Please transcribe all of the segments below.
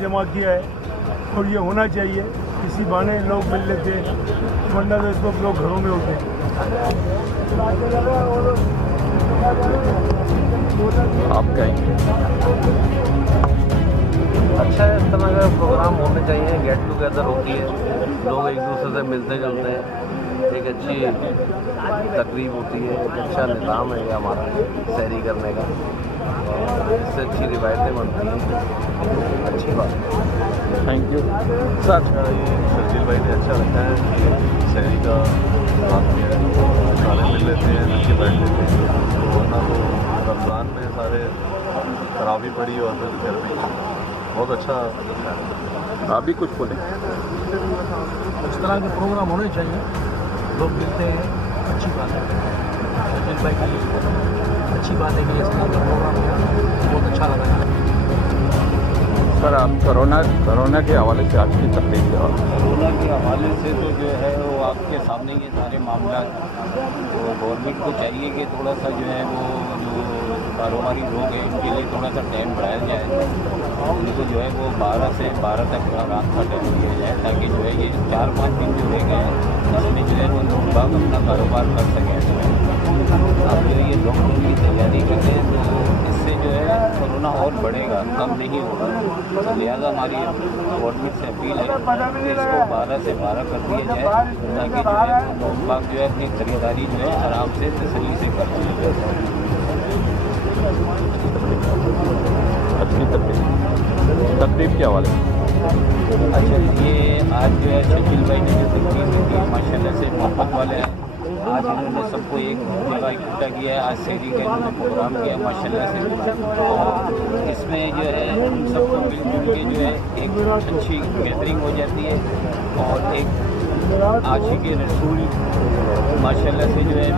जमा किया है और ये होना चाहिए। इसी बहाने लोग मिल लेते हैं, वरना तो इस वक्त लोग घरों में होते हैं। आपका अच्छा है, इस तरह का प्रोग्राम होने चाहिए, गेट टुगेदर होती है, लोग एक दूसरे से मिलते जुलते हैं, एक अच्छी तकरीब होती है, एक अच्छा निज़ाम है ये हमारा सैरी करने का, इससे अच्छी रिवायतें बनती हैं, अच्छी बात है। Thank you sir. शर्जील भाई ने अच्छा रखा है कि सैरी का बात किया है, सारे मिल लेते हैं, मिल के बैठ लेते हैं, तो वरना तो रमज़ान में सारे तरावी पड़ी और फिर घर में बहुत अच्छा रखा है। आप भी कुछ बोलें? इस तरह के प्रोग्राम होने चाहिए, लोग मिलते हैं, अच्छी बात है। शर्जील भाई की अच्छी बात है कि इस तरह का प्रोग्राम किया, बहुत अच्छा लगा। सर आप कोरोना के हवाले से आपकी तकलीफ क्या? कोरोना के हवाले से तो जो है वो आपके सामने ये सारे मामला, तो गवर्नमेंट को चाहिए कि थोड़ा सा जो है वो जो कारोबारी लोग हैं उनके लिए थोड़ा सा टाइम बढ़ाया जाए, उनको जो है वो 12 से 12 तक रात का टाइम दिया जाए, ताकि जो है ये 4-5 दिन जो रह गए हैं उसमें जो है वो लोग बाग अपना कारोबार कर सकें। अब जो ये लॉकडाउन की तैयारी करते हैं तो इससे जो है कोरोना और बढ़ेगा, कम नहीं होगा। तो लिहाजा हमारी गवर्नमेंट से अपील है कि इसको 12 से 12 कर दिया जाए, ताकि जो है लोग बाग जो है अपनी खरीदारी जो है आराम से तसल्ली से कर ली जाए। अच्छी तकलीफ के हवाले? अच्छा, ये आज जो है शर्जील भाई ने जो तकलीफ दी माशाल्लाह से मोहब्बत वाले हैं। आज इन्होंने सबको एक जगह इकट्ठा किया है, आज सैरी का इन्होंने प्रोग्राम किया माशाल्लाह से, और इसमें जो है उन सबको मिलजुल के जो है एक अच्छी गैदरिंग हो जाती है, और एक आशिक़े रसूल माशाल्लाह से जो है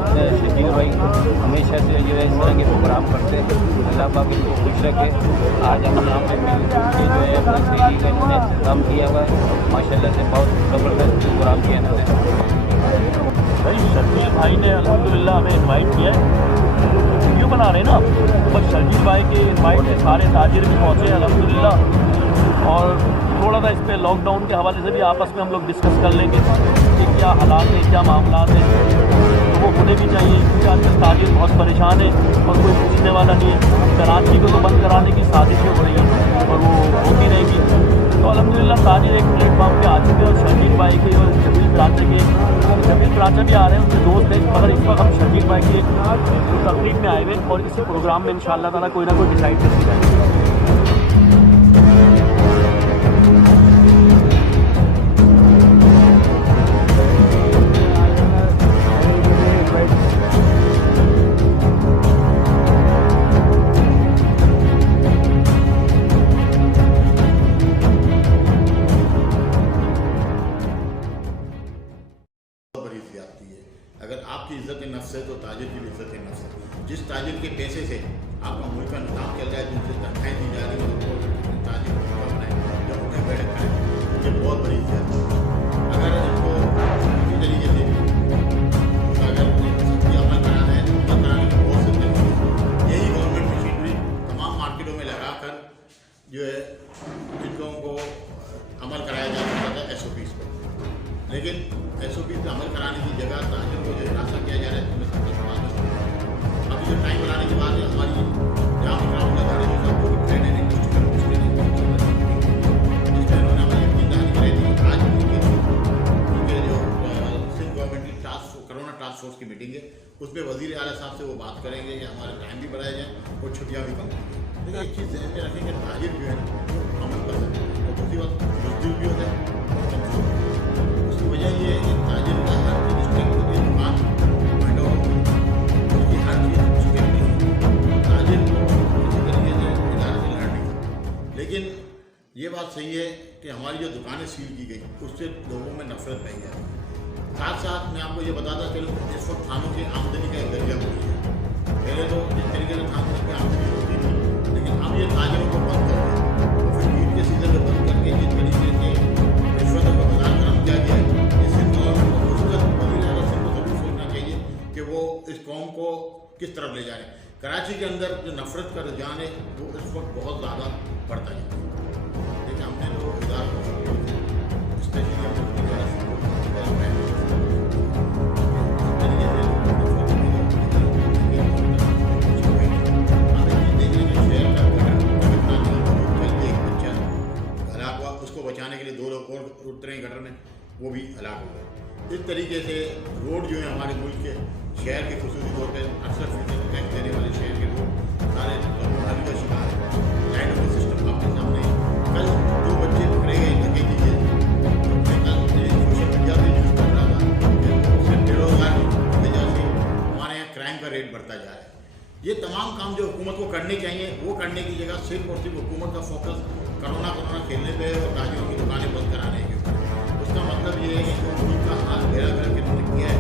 शर्जील भाई हमेशा से जो है इस तरह के प्रोग्राम करते हैं। अल्लाह पाक इनको खुश रखे। आज हम यहाँ पे मिलजुल के जो है अपना सैरी का इन्होंने इंतज़ाम किया हुआ है, माशाल्लाह से बहुत ज़बरदस्त प्रोग्राम किया इन्होंने। भाई शर्जील भाई ने अल्हम्दुलिल्लाह हमें इनवाइट किया है, वीडियो बना रहे हैं ना, बस शर्जील भाई के इनवाइट से सारे ताजर भी पहुँचे अल्हम्दुलिल्लाह। और थोड़ा सा इस पर लॉकडाउन के हवाले से भी आपस में हम लोग डिस्कस कर लेंगे कि क्या हालात हैं, क्या मामला हैं, तो वो होने भी चाहिए, क्योंकि आजकल ताजिर बहुत परेशान है और कोई पूछने वाला नहीं है। कराची को तो बंद कराने की साजिश हो रही है और वो होती रहेगी। तो अल्हम्दुलिल्लाह ताजिर एक प्लेटफॉर्म पे आ चुके हैं, और शर्जील भाई के और शर्जील प्राचा भी आ रहे हैं, उनके दोस्त हैं, मगर इस वक्त हम शर्जील भाई की एक तकरीब में आए हुए हैं और इसी प्रोग्राम में इंशाअल्लाह ताला कोई ना कोई डिसाइड करती जाएगी। अगर आपकी इज़्ज़त नफ्स है तो ताजिर की भी इज़्ज़त नफ्स है। जिस ताजिर के पैसे से आपका मुल्क का निज़ाम चल रहा है, जिनसे तनख्वाहें दी जा रही है, उनको ताजिर बनाए या उन्हें बैठ खाएँ, ये बहुत बड़ी इज़्ज़त है। अगर इनको इसी तरीके से अगर सख्ती अमल कराना है तो अमल कराने की बहुत से तरीके हैं। यही गवर्नमेंट मशीनरी तमाम मार्केटों में लगा कर जो है इन लोगों को अमल कराया जा सकता था SOPs पर, लेकिन SOP पे अमल कराने की जगह ताजिर को जो हिरासा किया जा रहा है, तुम्हें सबका समाज में अभी जो टाइम बनाने की बात है हमारी जहाँ ग्राउंड लगा रही है सबको ट्रेन है जिसमें उन्होंने हमें यकीन दहानी कराई थी। आज उनके जो सिंध गवर्नमेंट की कोरोना टास्क फोर्स की मीटिंग है, उसमें वज़ीर आला साहब से वो बात करेंगे कि हमारे टाइम भी बढ़ाए जाए और छुट्टियाँ भी कम की जाए। लेकिन एक चीज़ ध्यान में रखेंगे, ताजिर जो है अमल कर सकते हैं और दूसरी बात मजदूर भी होता है और कमजोर। उसकी वजह ये है कि ताजिर का हर चीज़ स्ट्रिक्ट होती है, दुकान विंडो उसकी हर चीज़ स्ट्रिक्ट नहीं है, ताजिर को किसी तरीके से इदारे से लड़ नहीं सकता। लेकिन ये बात सही है कि हमारी जो दुकानें सील की गई उससे लोगों में नफरत नहीं है। साथ साथ मैं आपको ये बताता चलूँ, इस वक्त थानों की आमदनी का एक जरिया हो गई है। पहले तो जिस तरीके से थानों की आमदनी होती थी, लेकिन अब ये ताजिरों को बंद कर दिया और फिर ईद के सीजन में बंद करके जिस तरीके से रिश्वतों का बाजार कराम किया गया है, इससे गवर्नमेंट को ज़रूर सोचना चाहिए कि वो इस कौम को किस तरफ ले जाए। कराची के अंदर जो नफरत का रुझान है वो इस वक्त बहुत ज़्यादा बढ़ता है। देखिए हम रोजगार स्पेशली हम लोग द्वारा उसको बचाने के लिए 2 लोग और उतरे गटर में, वो भी हलाक हो गए। इस तरीके से रोड जो है हमारे मुल्क के शहर के खुसूसी तौर पर 68% टैक्स देने वाले शहर के लोग सारे धोखाधड़ी का शिकार है। लाइट का सिस्टम आपके सामने, कल 2 बच्चे पकड़े गए डकैती के। कल सोशल मीडिया पर न्यूज़ पढ़ रहा था कि सिर्फ बेरोजगार की वजह से हमारे यहाँ क्राइम का रेट बढ़ता जा रहा है। ये तमाम काम जो हुकूमत को करने चाहिए वो करने की जगह सिर्फ और सिर्फ हुकूमत का फोकस कोरोना खेलने पे और ताजिरों की दुकानें बंद कराने के ऊपर। उसका मतलब ये है कि जो मुल्क का हाल बेड़ा करके उन्होंने किया है